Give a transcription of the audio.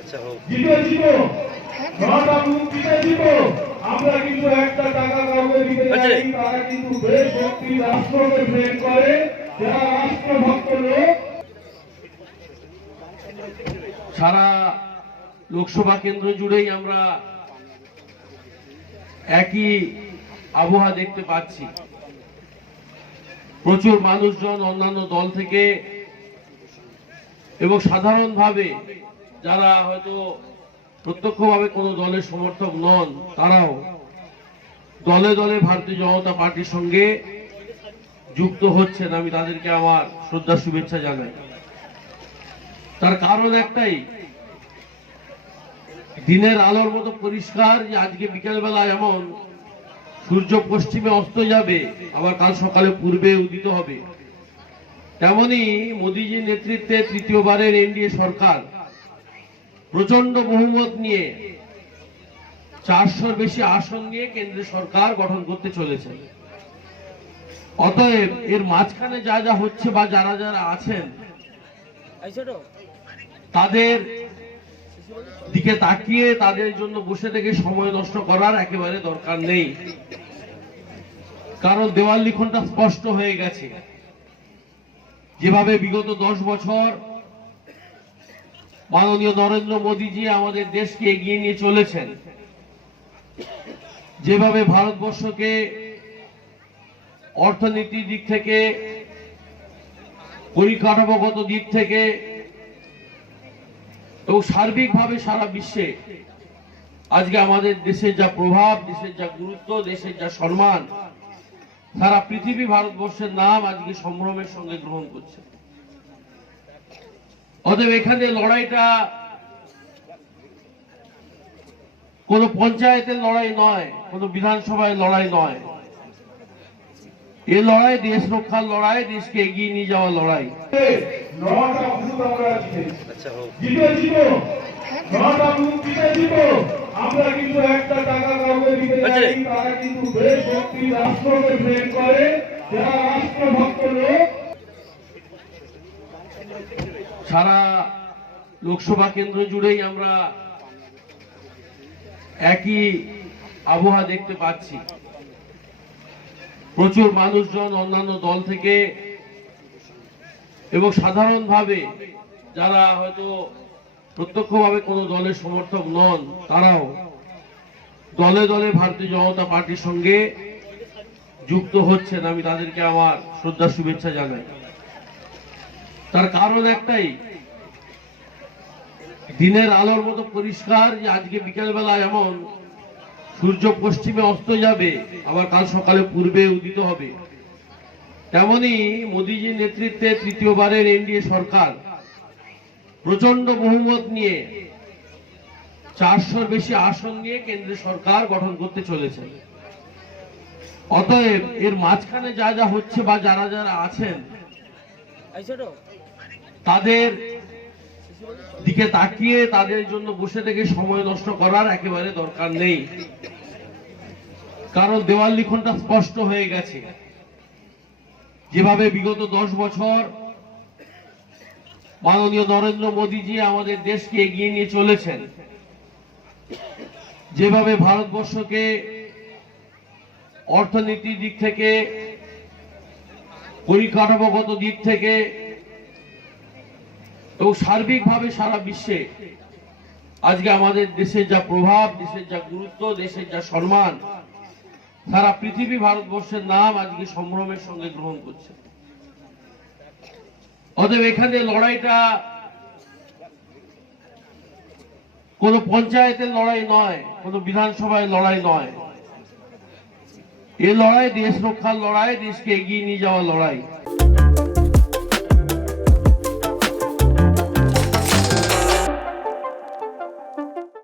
আচ্ছা জিতো নটা বুথ জিতো আমরা কিন্তু একটা টাকা কাউকে দিতে চাই। তারা কিন্তু দেশ ভক্তি রাষ্ট্রকে প্রেম করে, যারা রাষ্ট্রভক্ত লোক। সারা লোকসভা কেন্দ্র জুড়েই আমরা একই আবহাওয়া দেখতে পাচ্ছি। প্রচুর মানুষজন অন্যান্য দল থেকে এবং সাধারণভাবে যারা হয়তো প্রত্যক্ষভাবে কোনো দলের সমর্থক নন, তারাও দলে দলে ভারতীয় জনতা পার্টির সঙ্গে যুক্ত হচ্ছেন। আমি তাদেরকে আমার শ্রদ্ধা শুভেচ্ছা জানাই। তার কারণ একটাই, দিনের আলোর মতো পরিষ্কার যে আজকে বিকেলবেলা এমন সূর্য পশ্চিমে অস্ত যাবে, আবার কাল সকালে পূর্বে উদিত হবে, তেমনি মোদীজির নেতৃত্বে তৃতীয়বারের এনডিএ সরকার প্রচন্ড বহুমত নিয়ে 400-র বেশি আসন নিয়ে কেন্দ্রীয় সরকার গঠন করতে চলেছে। অতএব এর মাঝখানে যা যা হচ্ছে বা যারা যারা আছেন তাদের দিকে তাকিয়ে তাদের জন্য বসে থেকে সময় নষ্ট করার একেবারে দরকার নেই। কারণ দেওয়াল লিখনটা স্পষ্ট হয়ে গেছে। যেভাবে বিগত 10 বছর মাননীয় নরেন্দ্র মোদীজি আমাদের দেশকে এগিয়ে নিয়ে চলেছেন, যেভাবে ভারতবর্ষকে অর্থনীতির দিক থেকে, পরিকাঠামোগত দিক থেকে এবং সার্বিকভাবে সারা বিশ্বে আজকে আমাদের দেশের যা প্রভাব, দেশের যা গুরুত্ব, দেশের যা সম্মান, সারা পৃথিবী ভারতবর্ষের নাম আজকে সম্ভ্রমের সঙ্গে গ্রহণ করছে। অতএব এখানে লড়াইটা কোন পঞ্চায়েতের লড়াই নয়, কোন বিধানসভায় লড়াই নয়। এই লড়াই দেশ রক্ষার লড়াই, দেশকে এগিয়ে নিয়ে যাওয়ার লড়াই। নটা বুথ আমরা জিতো নটা বুথ জিতো আমরা কিন্তু একটা টাকা কাউকে দিতে চাই। তারা কিন্তু দেশ ভক্তি রাষ্ট্রকে প্রেম করে, যারা রাষ্ট্রভক্ত লোক। সারা লোকসভা কেন্দ্র জুড়েই আমরা একই আবহাওয়া দেখতে পাচ্ছি। প্রচুর মানুষজন অন্যান্য দল থেকে এবং সাধারণভাবে যারা হয়তো প্রত্যক্ষভাবে কোনো দলের সমর্থক নন, তারাও দলে দলে ভারতীয় জনতা পার্টির সঙ্গে যুক্ত হচ্ছেন। আমি তাদেরকে আমার শ্রদ্ধা শুভেচ্ছা জানাই। তার কারণ একটাই, দিনের আলোর মতো পরিষ্কার যে আজকে বিকেলবেলা এমন সূর্য পশ্চিমে অস্ত যাবে, আবার কাল সকালে পূর্বে উদিত হবে, তেমনি মোদীজির নেতৃত্বে তৃতীয়বারের এনডিএ সরকার প্রচন্ড বহুমত নিয়ে 400-র বেশি আসন নিয়ে কেন্দ্রীয় সরকার গঠন করতে চলেছে। অতএব এর মাঝখানে যা যা হচ্ছে বা যারা যারা আছেন তাদের দিকে তাকিয়ে তাদের জন্য বসে থেকে সময় নষ্ট করার একেবারে দরকার নেই। কারণ দেওয়াল লিখনটা স্পষ্ট হয়ে গেছে। যেভাবে বিগত 10 বছর মাননীয় নরেন্দ্র মোদীজি আমাদের দেশকে এগিয়ে নিয়ে চলেছেন, যেভাবে ভারতবর্ষকে অর্থনীতির দিক থেকে, পরিকাঠামোগত দিক থেকে এবং সার্বিকভাবে সারা বিশ্বে আজকে আমাদের দেশের যা প্রভাব, দেশের যা গুরুত্ব, দেশের যা সম্মান, সারা পৃথিবী ভারতবর্ষের নাম আজকে সম্ভ্রমের সঙ্গে গ্রহণ করছে। অতএব এখানে লড়াইটা কোন পঞ্চায়েতের লড়াই নয়, কোন বিধানসভায় লড়াই নয়। এই লড়াই দেশ রক্ষার লড়াই, দেশকে এগিয়ে নিয়ে যাওয়ার লড়াই।